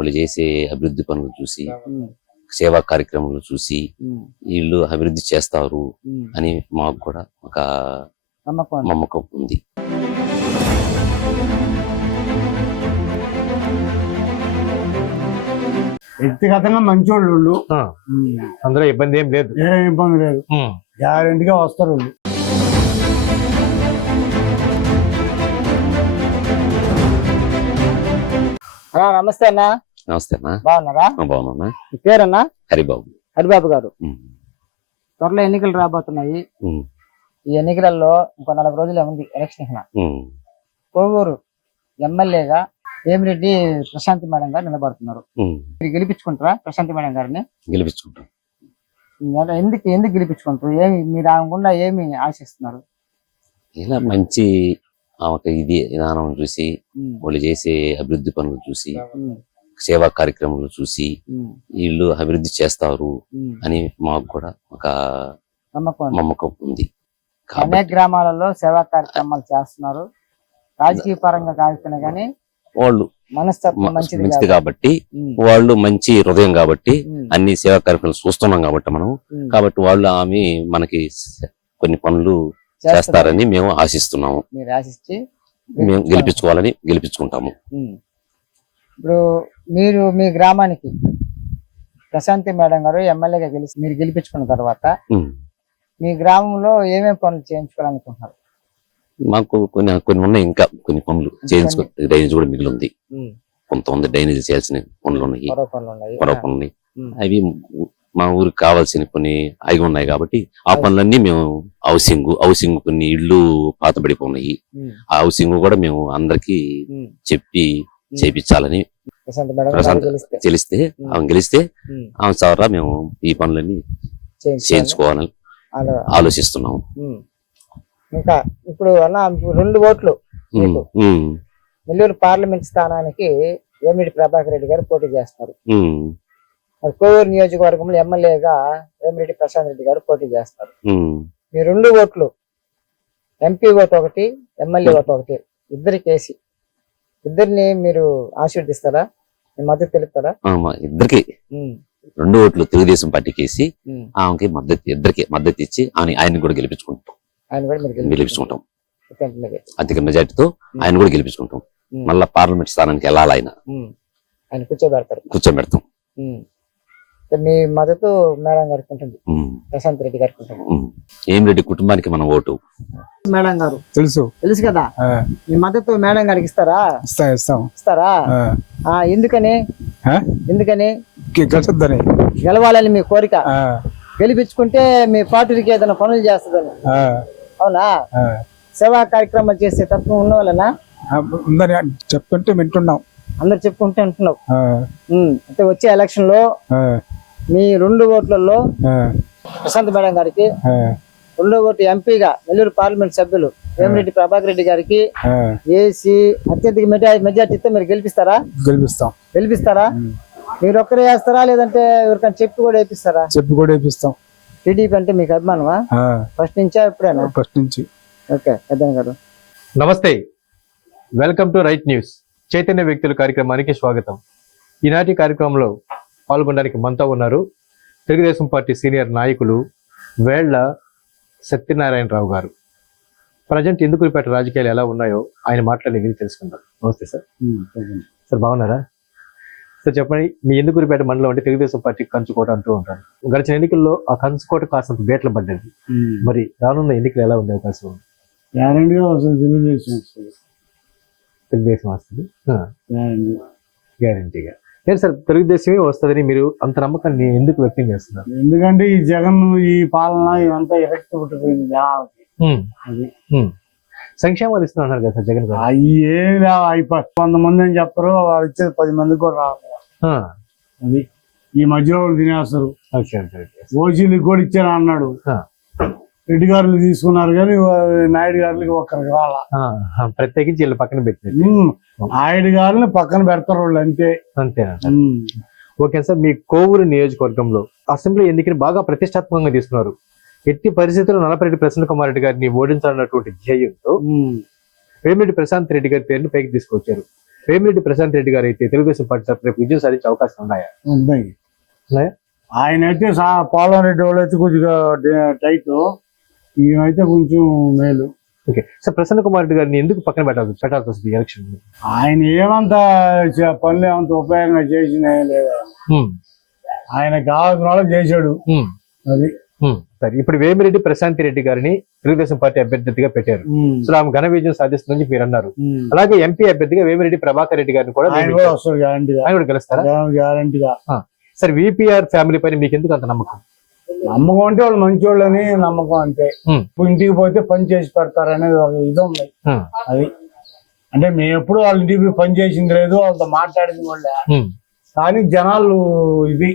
వాళ్ళు చేసే అభివృద్ధి పనులు చూసి సేవా కార్యక్రమాలు చూసి వీళ్ళు అభివృద్ధి చేస్తారు అని మాకు కూడా ఒక నమ్మకం ఉంది. వ్యక్తిగతంగా మంచోళ్ళు అందులో ఇబ్బంది ఏం లేదు. ఏ ఇబ్బంది లేదు. గ్యారెంటీగా వస్తారు వాళ్ళు. నమస్తే అన్న. నమస్తే అన్న. బాగున్నారా? బాగున్నా పేరన్నా? హరిబాబు. హరిబాబు గారు. త్వరలో ఎన్నికలు రాబోతున్నాయి. ఈ ఎన్నికలలో ఇంకో నలభై రోజులే ఉంది ఎలక్షన్. కోవూరు ఎమ్మెల్యేగా వేమిరెడ్డి ప్రశాంతి మేడం గారు నిలబడుతున్నారు. మీరు గెలిపించుకుంటారా ప్రశాంతి మేడం గారిని? గెలిపించుకుంటాం. ఎందుకు ఎందుకు గెలిపించుకుంటారు? ఏమి మీరు ఆమె గుండా ఏమి ఆశిస్తున్నారు? ఇలా మంచి ఆమెకు ఇది విధానం చూసి వాళ్ళు చేసే అభివృద్ధి పనులు చూసి సేవా కార్యక్రమాలు చూసి వీళ్ళు అభివృద్ధి చేస్తారు. అని మాకు కూడా ఒక నమ్మకం నమ్మకం ఉంది అనేక గ్రామాలలో సేవా కార్యక్రమాలు చేస్తున్నారు రాజకీయ పరంగా కాకపోయినా కానీ వాళ్ళు మంచిది కాబట్టి. వాళ్ళు మంచి హృదయం కాబట్టి అన్ని సేవా కార్యక్రమాలు చూస్తున్నాం కాబట్టి మనం. కాబట్టి వాళ్ళు ఆమె మనకి కొన్ని పనులు చేస్తారు. చేస్తారని మేము ఆశిస్తున్నాము మేము గెలిపించుకోవాలని గెలిపించుకుంటాము. ఇప్పుడు మీరు మీ గ్రామానికి ప్రశాంతి మేడం గారు ఎమ్మెల్యేగా గెలిచి మీరు గెలిపించుకున్న తర్వాత. మీ గ్రామంలో ఏమేమి పనులు చేయించుకోవాలనుకుంటున్నారు? మాకు కొన్ని కొన్ని ఉన్నాయి ఇంకా కొన్ని పనులు చేయించుకో డ్రైనేజ్ కూడా మిగిలి ఉంది. కొంతమంది డ్రైనేజ్ చేయాల్సిన పనులు ఉన్నాయి. మరో పనులు. అవి మా ఊరికి కావాల్సిన కొన్ని అవి ఉన్నాయి కాబట్టి ఆ పనులన్నీ మేము హౌసింగ్ హౌసింగ్ కొన్ని ఇళ్ళు పాతబడిపోయినాయి ఉమ్, ఆ హౌసింగ్ కూడా మేము అందరికి చెప్పి. చేపించాలని ప్రశాంతి గెలిస్తే. తెలిస్తే. ఆమె గెలిస్తే ఆమె ద్వారా మేము ఈ పనులన్నీ చేయించుకోవాలి. చేయించుకోవాలని ఆలోచిస్తున్నాము. ఇంకా ఇప్పుడు అన్న రెండు ఓట్లు. నెల్లూరు పార్లమెంట్ స్థానానికి వేమిరెడ్డి ప్రభాకర్ రెడ్డి గారు పోటీ చేస్తారు. మరి కోవూరు నియోజకవర్గంలో ఎమ్మెల్యేగా వేమిరెడ్డి ప్రశాంత్ రెడ్డి గారు పోటీ చేస్తారు. మీ రెండు ఓట్లు ఎంపీ ఓటు ఒకటి ఎమ్మెల్యే ఓటు ఒకటి ఇద్దరికి వేసి ఇద్దరిని మీరు ఆశీర్వదిస్తారా? మద్దతు తెలుపుతారా? ఇద్దరికి. రెండు ఓట్లు తెలుగుదేశం పార్టీకి వేసి ఉమ్. ఆమెకి మద్దతు ఇద్దరికి మద్దతు ఇచ్చి ఆయన ఆయన కూడా గెలిపించుకుంటాం. ఆయన కూడా గెలిపించుకుంటాం. అధిక మెజార్టీతో ఆయన కూడా గెలిపించుకుంటాం. మళ్ళా పార్లమెంట్ స్థానానికి వెళ్ళాలి ఆయన. ఆయన కూర్చోబెడతారు. కూర్చోబెడతాం. మీ మద్దతు మేడం గారికి ఉంటుంది ప్రశాంత్ రెడ్డి గారికి ఉంటుంది. ఏం రెడ్డి కుటుంబానికి మన ఓటు? మేడం గారు. తెలుసు. తెలుసు కదా? మీ మద్దతు మేడం గారికి ఇస్తారా? ఇస్తా ఇస్తాం. ఇస్తారా? ఆ, ఎందుకని? ఎందుకని? గెలుచుద్దని గెలవాలని మీ కోరిక. గెలిపించుకుంటే మీ పార్టీకి ఏదైనా పనులు చేస్తుందని. అవునా. సేవా కార్యక్రమాలు చేసే తత్వం ఉన్న వాళ్ళనా? ఉందని చెప్తుంటే వింటున్నాం. అందరు చెప్పుకుంటూ ఉమ్. అయితే వచ్చే ఎలక్షన్లో మీ రెండు ఓట్లలో ప్రశాంత్ మేడం గారికి రెండో ఓటు ఎంపీగా నెల్లూరు పార్లమెంట్ సభ్యులు వేమిరెడ్డి ప్రభాకర్ రెడ్డి గారికి వేసి అత్యధిక మెజా మెజార్టీతో మీరు గెలిపిస్తారా? గెలిపిస్తాం. గెలిపిస్తారా. మీరు ఒక్కరే వేస్తారా? లేదంటే ఎవరికైనా చెప్పి కూడా వేపిస్తారా? చెప్పి కూడా వేపిస్తాం. టీడీపీ అంటే మీకు అభిమానమా? ఫస్ట్ నుంచా ఎప్పుడైనా? ఫస్ట్ నుంచి. ఓకే గారు నమస్తే. Welcome to right news. Chaitanya వ్యక్తుల కార్యక్రమానికి స్వాగతం. ఈనాటి కార్యక్రమంలో పాల్గొనడానికి మనతో ఉన్నారు. తెలుగుదేశం పార్టీ సీనియర్ నాయకులు వేళ్ళ సత్యనారాయణరావు గారు. ప్రజెంట్ ఎందుకురిపేట రాజకీయాలు ఎలా ఉన్నాయో ఆయన మాట్లాడి విని తెలుసుకుందాం. నమస్తే సార్. సార్ బాగున్నారా? సార్ చెప్పండి మీ ఎందుకురిపేట మండలం అంటే తెలుగుదేశం పార్టీ కంచుకోట అంటూ ఉంటారు. గడిచిన ఎన్నికల్లో ఆ కంచుకోట కాస్తంత బేట్ల పడ్డది మరి రానున్న ఎన్నికలు ఎలా ఉండే అవకాశం ఉంది? గ్యారెంటీగా వస్తుంది తెలుగుదేశం వస్తుంది తెలుగుదేశం వస్తుంది. గ్యారెంటీ. గ్యారంటీగా. లేదు సార్ తెలుగుదేశమే వస్తుందని మీరు అంత నమ్మకాన్ని ఎందుకు వ్యక్తం చేస్తున్నారు? ఎందుకంటే ఈ జగన్ ఈ పాలన ఇవంతా ఎఫెక్ట్ పుట్టిపోయింది జనాలకి. అది. సంక్షేమాలు ఇస్తున్నారు కదా సార్ జగన్ గారు. అవి ఏమి లేవు అవి కొంతమంది అని చెప్తారు వాళ్ళు ఇచ్చేది పది మందికి కూడా రావు ఆ, అది. ఈ మధ్యలో తినేస్తారు. ఓసీలకు కూడా ఇచ్చారు అన్నాడు. రెడ్డి గారులు తీసుకున్నారు కానీ నాయుడు గారులకి ఒక్కరికి రాల ప్రత్యేకించి వీళ్ళు పక్కన ఉమ్. నాయుడు గారిని పక్కన పెడతారు వాళ్ళు అంతే అంతేనా. ఓకే సార్ మీ కోవూరు నియోజకవర్గంలో అసెంబ్లీ ఎన్నికని బాగా ప్రతిష్టాత్మకంగా తీసుకున్నారు ఎట్టి పరిస్థితుల్లో నలపరెడ్డి ప్రసన్న కుమార్ రెడ్డి గారిని ఓడించాలన్నటువంటి ధ్యేయంతో. వేమిరెడ్డి ప్రశాంత్ రెడ్డి గారి పేరును పైకి తీసుకొచ్చారు వేమిరెడ్డి ప్రశాంత్ రెడ్డి గారు అయితే తెలుగుదేశం పార్టీ తరఫున విజయం సాధించే అవకాశం ఉన్నాయా ఉన్నాయి? ఆయన అయితే పోలం రెడ్డి వాళ్ళు అయితే కొద్దిగా టైట్ ఈయనైతే కొంచెం మేలు. ఓకే. సార్ ప్రసన్న కుమార్ రెడ్డి గారిని ఎందుకు పక్కన పెట్టాల్సి పెట్టాల్సి వస్తుంది ఎలక్షన్ ఆయన ఏమంత పనులు ఏమంత ఉపయోగంగా చేసిన లేదా. ఆయన కావాల్సిన వాళ్ళు చేశాడు అది. సరే ఇప్పుడు వేమిరెడ్డి ప్రశాంత్ రెడ్డి గారిని తెలుగుదేశం పార్టీ అభ్యర్థిగా పెట్టారు. సో ఆమె ఘన విజయం సాధిస్తుందని మీరు అన్నారు. అలాగే ఎంపీ అభ్యర్థిగా వేమిరెడ్డి ప్రభాకర్ రెడ్డి గారిని ఆయన కూడా గెలుస్తారా? గ్యారంటీగా సరే విపిఆర్ ఫ్యామిలీ పైన మీకు ఎందుకు అంత నమ్మకం? నమ్మకం అంటే వాళ్ళు మంచోళ్ళని నమ్మకం. ఇప్పుడు ఇంటికి పోతే పని చేసి పెడతారు అనేది ఒక ఇది ఉంది అది. అంటే మేము ఎప్పుడు వాళ్ళ ఇంటికి పని చేసింది లేదు వాళ్ళతో మాట్లాడింది వాళ్ళే. కానీ జనాలు ఇది.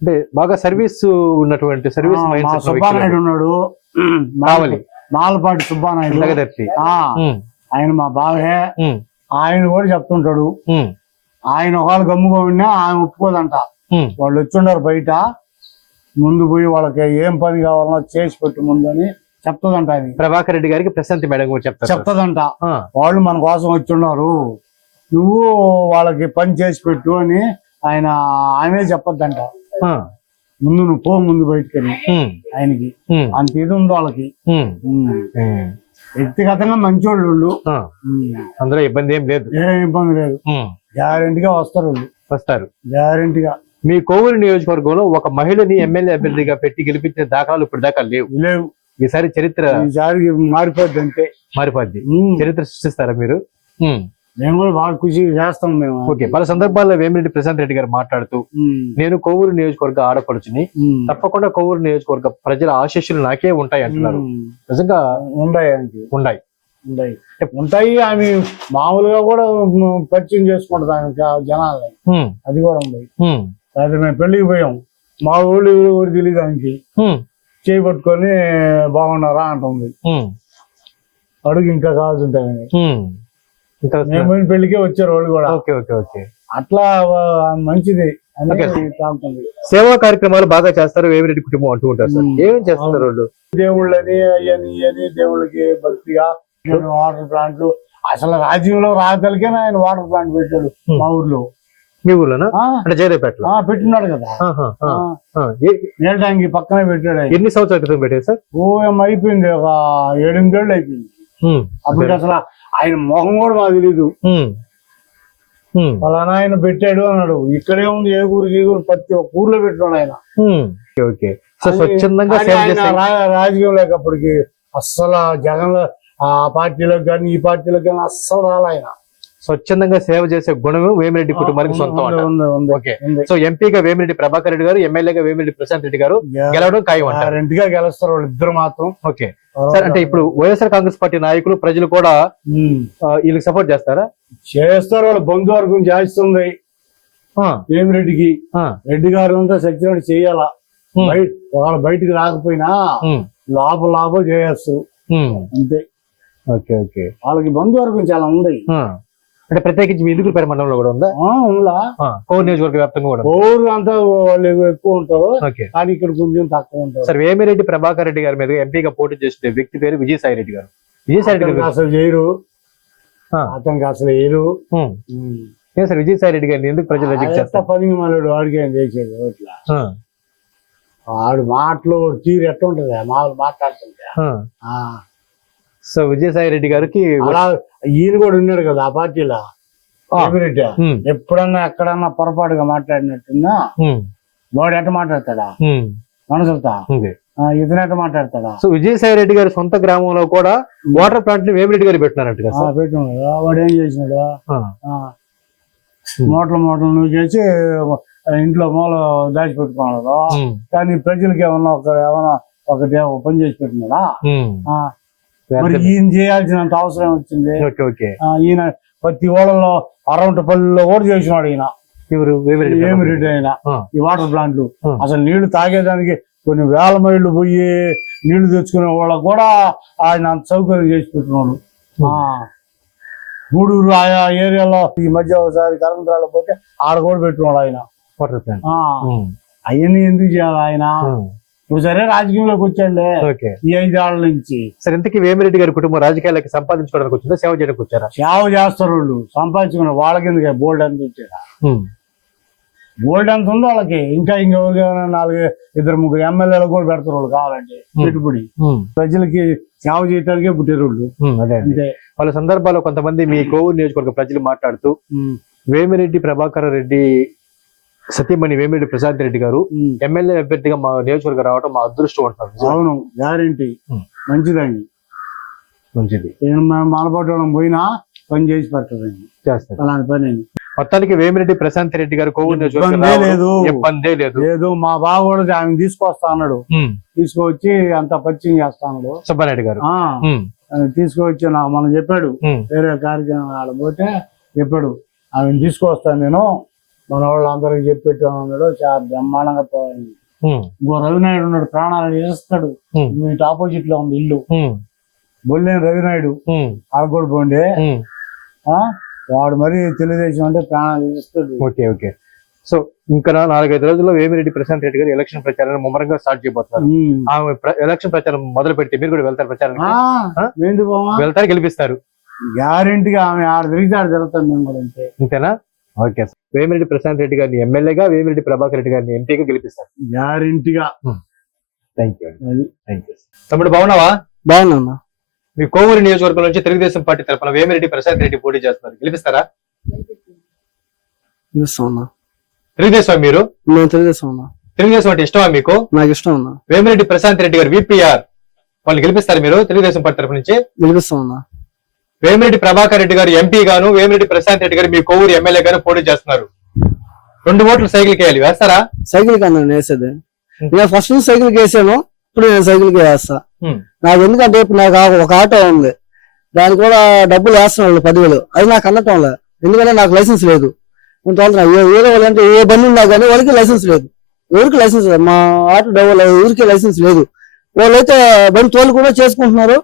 అంటే బాగా సర్వీస్ ఉన్నటువంటి సర్వీస్ సుబ్బానాయుడు. ఉన్నాడు. కావాలి. నాలపాటి సుబ్బానాయుడు. ఆయన మా బావే. ఆయన కూడా చెప్తుంటాడు. ఆయన ఒకవేళ గమ్ముగా ఉన్నా ఆయన ఒప్పుకోదంట. వాళ్ళు వచ్చుండారు బయట. ముందు పోయి వాళ్ళకి ఏం పని కావాలనో చేసి పెట్టు ముందు అని చెప్తుందంట ఆయన ప్రభాకర్ రెడ్డి గారికి ప్రశాంతి మేడం కూడా చెప్తారు చెప్తుందంట. వాళ్ళు మన కోసం వచ్చున్నారు. నువ్వు వాళ్ళకి పని చేసి పెట్టు అని ఆయన ఆయనే చెప్పొద్దంట. ముందు నువ్వు పో ముందు బయటకని ఆయనకి. అంత ఇది ఉంది వాళ్ళకి. వ్యక్తిగతంగా మంచోళ్ళు. అందులో ఇబ్బంది ఏం లేదు. ఏం ఇబ్బంది లేదు. గ్యారంటీగా వస్తారు వస్తారు. గ్యారంటీగా. మీ కోవూరు నియోజకవర్గంలో ఒక మహిళని ఎమ్మెల్యే అభ్యర్థిగా పెట్టి గెలిపించిన దాఖలాలు ఇప్పుడు దాకా లేవు. లేవు. ఈసారి చరిత్ర ఈసారి మారిపోద్ది అంతే. మారిపోద్ది. చరిత్ర సృష్టిస్తారా మీరు? మేము. కూడా బాగా కృషి చేస్తాం మేము. ఓకే పలు సందర్భాల్లో వేమిరెడ్డి ప్రశాంత్ రెడ్డి గారు మాట్లాడుతూ. నేను కోవూరు నియోజకవర్గ ఆడపడుచుని. తప్పకుండా కోవూరు నియోజకవర్గ ప్రజల ఆశీస్సులు నాకే ఉంటాయి అంటున్నారు. నిజంగా ఉన్నాయి ఉన్నాయి ఉంటాయి. ఉంటాయి. ఆమె మామూలుగా కూడా పరిచయం చేసుకుంటుంది ఆయన జ- జనాల్ని ఉమ్, అది కూడా ఉంది. అయితే మేము పెళ్ళికి పోయాం. మా ఊళ్ళు ఎవరు కూడా తెలియదు ఆయనకి ఉమ్, చేయి పట్టుకొని బాగున్నారా అంటుంది. అడుగు ఇంకా ఉమ్. ఇంత మేము పోయిన పెళ్ళికే వచ్చారు వాళ్ళు కూడా. Okay okay okay. అట్లా మంచిది. సేవా కార్యక్రామాలు బాగా చేస్తారు వేమిరెడ్డి కుటుంబం అంటూ ఉంటారు సార్. ఉమ్. ఏమేం చేస్తారు వాళ్ళు? దేవుళ్ళని అయ్యని ఇయ్యని దేవుళ్ళకి భక్తిగా వాటర్ ప్లాంట్లు. అసలు రాజ్యంలో రాగలిగే ఆయన వాటర్ ప్లాంట్ పెట్టాడు. మా ఊర్లో. మీ ఊర్లోనా? అంటే జయదేపేటలో ఆ, పెట్టినాడు కదా. నీళ్ళ ట్యాంక్ పక్కనే పెట్టాడు ఆయన. ఎన్ని సంవత్సరాల క్రితం పెట్టారు సార్? ఓ ఏం అయిపోయింది ఒక ఏడెనిమిదేళ్ళు అయిపోయింది. ఉమ్, అప్పుడు అసలు ఆయన మొహం కూడా మాకు తెలీదు. ఉమ్, ఉమ్, ఫలానా ఆయన పెట్టాడు అన్నాడు. ఇక్కడే ఉంది ఏ ఊరికి ఏ ఊరు ప్రతి ఒక్క ఊర్లో పెట్టాడు ఆయన. ఉమ్. Okay okay. సో అది- స్వచ్ఛందంగా కానీ సేవ ఆయన చేసే రా- రాజకీయం లేకప్పటికి అస్సలు జగన్ ఆ పార్టీలకు కానీ ఈ పార్టీలకు కానీ అస్సలు రాలే ఆయన. స్వచ్ఛందంగా సేవ చేసే గుణం వేమిరెడ్డి కుటుంబానికి సొంతం ఓకే. సో ఎంపీగా వేమిరెడ్డి ప్రభాకర్ రెడ్డి గారు ఎమ్మెల్యేగా వేమిరెడ్డి ప్రశాంత్ రెడ్డి గారు గెలవడం ఖాయం అంటారు. గ్యారెంటీగా గెలుస్తారు వాళ్ళు ఇద్దరు మాత్రం. ఓకే. సార్ అంటే ఇప్పుడు వైఎస్ఆర్ కాంగ్రెస్ పార్టీ నాయకులు ప్రజలు కూడా వీళ్ళకి సపోర్ట్ చేస్తారా? చేస్తారు వాళ్ళ బంధువర్గం చేస్తుంది ఆ, ఏం రెడ్డికి ఆ, రెడ్డి గారు అంతా సచ్చినట్టు చేయాలా? బయట వాళ్ళ బయటికి రాకపోయినా లోపల చేస్తారు ఉమ్. అంతే. Okay okay. వాళ్ళకి బంధువర్గం చాలా ఉంది. అంటే ప్రత్యేకించి మీ ఇందుకు మండలంలో కూడా ఉందా? ఉందా? ఆ, కోవూరు నియోజకవర్గ వ్యాప్తంగా కూడా? ఊరు అంతా వాళ్ళు ఎక్కువ ఉంటారు. కానీ ఇక్కడ కొంచెం తక్కువ ఉంటారు. సార్ వేమిరెడ్డి ప్రభాకర్ రెడ్డి గారి మీద ఎంపీగా పోటీ చేసే వ్యక్తి పేరు విజయసాయి రెడ్డి గారు. విజయసాయి రెడ్డి గారు. అసలు చేయరు. అతనికి అసలు వేయరు. ఏం సార్ విజయసాయి రెడ్డి గారిని ఎందుకు ప్రజలు రిజెక్ట్ చేస్తారు? పని మనడు వాడికి ఏం చేసేది ఇట్లా వాడు మాటలు తీరు ఎట్లా ఉంటది మామూలు మాట్లాడుతుంటే. సో విజయసాయి రెడ్డి గారికి ఈయన కూడా ఉన్నాడు కదా ఆ పార్టీలో. ఎప్పుడన్నా ఎక్కడన్నా పొరపాటుగా మాట్లాడినట్టున్నా వాడు ఎట్ట మాట్లాడతాడా? మనసులతో ఉంది. ఇతను ఎట్ట మాట్లాడతాడా? సో విజయసాయి రెడ్డి గారి సొంత గ్రామంలో కూడా వాటర్ ప్లాంట్ని వేమిరెడ్డి గారు పెట్టినారంట సార్. పెట్టున్నాడు వాడు ఏం చేసినాడు? ఆ. మూటలు మూటలు నువ్వు చేసి ఇంట్లో మూల దాచిపెట్టుకున్నాడు. ఉమ్, కానీ ప్రజలకి ఏమన్నా ఒక ఏమన్నా ఒకటి ఒక పని చేసి పెట్టినాడా. మరి ఈయన చేయాల్సినంత అవసరం వచ్చింది. ఈయన ప్రతి ఓడల్లో అరవంటపల్లిలో కూడా చేసినాడు ఈయన. వేమిరెడ్డి ఏమి ప్రభాకర్ రెడ్డి ఆయన. ఈ వాటర్ ప్లాంట్లు. అసలు నీళ్ళు తాగేదానికి కొన్ని వేల మైళ్ళు పోయి నీళ్ళు తెచ్చుకునే వాళ్ళకు కూడా ఆయన అంత సౌకర్యం చేసి పెట్టినాడు. ఆ. గూడూరు ఆయా ఏరియాలో ఈ మధ్య ఒకసారి కరెంట్ రాకపోతే ఆడ కూడా పెట్టినాడు ఆయన. అవన్నీ ఎందుకు చేయాలి ఆయన? ఇప్పుడు సరే రాజకీయంలోకి వచ్చాడులే. ఈ ఐదేళ్ళ నుంచి. సరే ఇంతకీ వేమిరెడ్డి గారి కుటుంబం రాజకీయాలకి సంపాదించుకోవడానికి వచ్చిందా? సేవ చేయడానికి వచ్చారా? సేవ చేస్తారు వాళ్ళు సంపాదించుకున్న వాళ్ళకి ఎందుకు బోల్డ్ ఎంత వచ్చారా బోల్డ్ ఎంత ఉందో వాళ్ళకి. ఇంకా ఇంకెవరికైనా నాలుగు ఇద్దరు ముగ్గురు ఎమ్మెల్యేలు కూడా పెడతారు వాళ్ళు కావాలంటే పెట్టుబడి. ప్రజలకి సేవ చేయడానికే పుట్టారు వాళ్ళు అదే. అంతే. వాళ్ళ సందర్భాల్లో కొంతమంది మీ కోవూరు నియోజకవర్గ ప్రజలు మాట్లాడుతూ వేమిరెడ్డి ప్రభాకర్ రెడ్డి సతీమణి వేమిరెడ్డి ప్రసాద్ రెడ్డి గారు. ఎమ్మెల్యే అభ్యర్థిగా మా నియోజకవర్గం రావడం మా అదృష్టం అంటారు. అవును గ్యారంటీ. మంచిదండి. మంచిది. నేను మనపట్టడం పోయినా పని చేసి పెట్టదండి. చేస్తారు అలాంటి పని అండి. మొత్తానికి వేమిరెడ్డి ప్రశాంత్ రెడ్డి గారు లేదు. ఇబ్బందే లేదు. లేదు మా బావ కూడా ఆయన తీసుకొస్తా అన్నాడు. ఉమ్. తీసుకొచ్చి అంత పరిచయం చేస్తా అన్నాడు. సుబ్బారెడ్డి గారు. తీసుకొచ్చి మనం చెప్పాడు. వేరే కార్యక్రమం ఆడ పోతే చెప్పాడు. ఆమెను తీసుకొస్తాను నేను. మన వాళ్ళందరికి చెప్పెట్టాను అన్నాడు చాలా బ్రహ్మాండంగా పోయింది. ఇంకో రవినాయుడు ఉన్నాడు. ప్రాణాలు చేస్తాడు. వీటి ఆపోజిట్లో ఉంది ఇల్లు. బొల్లేని రవినాయుడు. ఉమ్. ఆడ కూడా పోండి. వాడు మరి తెలుగుదేశం అంటే ప్రాణాలు చేస్తాడు ఓకే ఓకే. సో ఇంకా నాలుగైదు రోజుల్లో వేమిరెడ్డి ప్రశాంత్ రెడ్డి గారు ఎలక్షన్ ప్రచారాన్ని ముమ్మరంగా స్టార్ట్ చేయబోతున్నారు. ఆమె ఎలక్షన్ ప్రచారం మొదలు పెడితే మీరు కూడా వెళ్తారు బావా? వెళ్తారు గెలిపిస్తారు. గ్యారెంటీగా ఆమె ఆడ తిరిగితే ఆడ తిరుగుతాం మేము అంతేనా ఓకే సార్. వేమిరెడ్డి ప్రశాంత్ రెడ్డి గారిని ఎమ్మెల్యేగా వేమిరెడ్డి ప్రభాకర్ రెడ్డి గారిని ఎంపీగా గెలిపిస్తారు. గ్యారెంటీగా. థ్యాంక్ యూ థ్యాంక్ యూ తమ్ముడు బాగున్నావా? బాగున్నా మీ కోవూరు నియోజకవర్గం నుంచి తెలుగుదేశం పార్టీ తరఫున వేమిరెడ్డి ప్రశాంత్ రెడ్డి పోటీ చేస్తున్నారు. గెలిపిస్తారా? తెలుగుదేశం మీరు? నేను తెలుగుదేశం ఉన్నా తెలుగుదేశం అంటే ఇష్టమా మీకు? నాకు ఇష్టం ఉన్నా వేమిరెడ్డి ప్రశాంత్ రెడ్డి గారు విపిఆర్. వాళ్ళు గెలిపిస్తారు మీరు? తెలుగుదేశం పార్టీ తరఫు నుంచి? గెలిపిస్తా ఉన్నా వేమిరెడ్డి ప్రభాకర్ రెడ్డి గారు ఎంపీ గాను వేమిరెడ్డి ప్రశాంత్ రెడ్డి గారు మీ కోవూరు ఎమ్మెల్యే గాను పోటీ చేస్తున్నారు. రెండు ఓట్లు సైకిల్ వేయాలి వేస్తారా? సైకిల్ కన్నా నేను వేసేది. నేను ఫస్ట్ సైకిల్ వేసాను ఇప్పుడు నేను సైకిల్కి వేస్తా. నాకు ఎందుకంటే ఇప్పుడు నాకు ఒక ఆటో ఉంది. దానికి కూడా డబ్బులు వేస్తున్నాడు పదివేలు. అది నాకు అందటం లేదు. ఎందుకంటే నాకు లైసెన్స్ లేదు. నేను తోలుతున్నా. ఏ- అంటే ఏ బండి ఉన్నా కానీ వాళ్ళకి లైసెన్స్ లేదు. ఎవరికి లైసెన్స్ లేదు. మా ఆటో డ్రైవర్ ఎవరికి లైసెన్స్ లేదు. వాళ్ళైతే బండి తోలు కూడా చేసుకుంటున్నారు.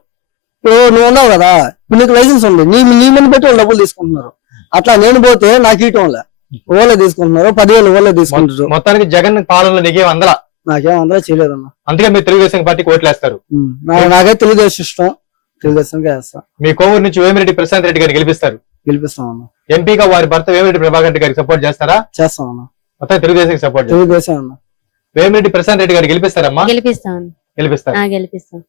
ఇప్పుడు నువ్వు ఉన్నావు కదా. ఇప్పుడు నీకు లైసెన్స్ ఉంది. నీ నీ మంది పెట్టి వాళ్ళు డబ్బులు తీసుకుంటున్నారు. అట్లా నేను పోతే నాకు ఇయటం లే ఓలే తీసుకుంటున్నారు. పదివేలు ఓలే తీసుకుంటారు మొత్తానికి జగన్ పాలనలో నీకేం అందలా? నాకేం అందరూ చేయలేదన్న. అందుకే మీరు తెలుగుదేశం పార్టీకి ఓట్లు వేస్తారు ఉమ్. నా- నాకైతే తెలుగుదేశం ఇష్టం. తెలుగుదేశంకే వేస్తా. మీ కోవూరు నుంచి వేమిరెడ్డి ప్రశాంత్ రెడ్డి గారు గెలిపిస్తారు. గెలిపిస్తాం అన్న ఎంపీగా వారి భర్త వేమిరెడ్డి ప్రభాకర్ రెడ్డి గారికి సపోర్ట్ చేస్తారా? చేస్తాం అన్న మొత్తం తెలుగుదేశం సపోర్ట్ తెలుగుదేశం అన్న. వేమిరెడ్డి ప్రశాంత్ రెడ్డి గారు గెలిపిస్తారమ్మా? గెలిపిస్తాను గెలిపిస్తారు. ఆ గెలిపిస్తాను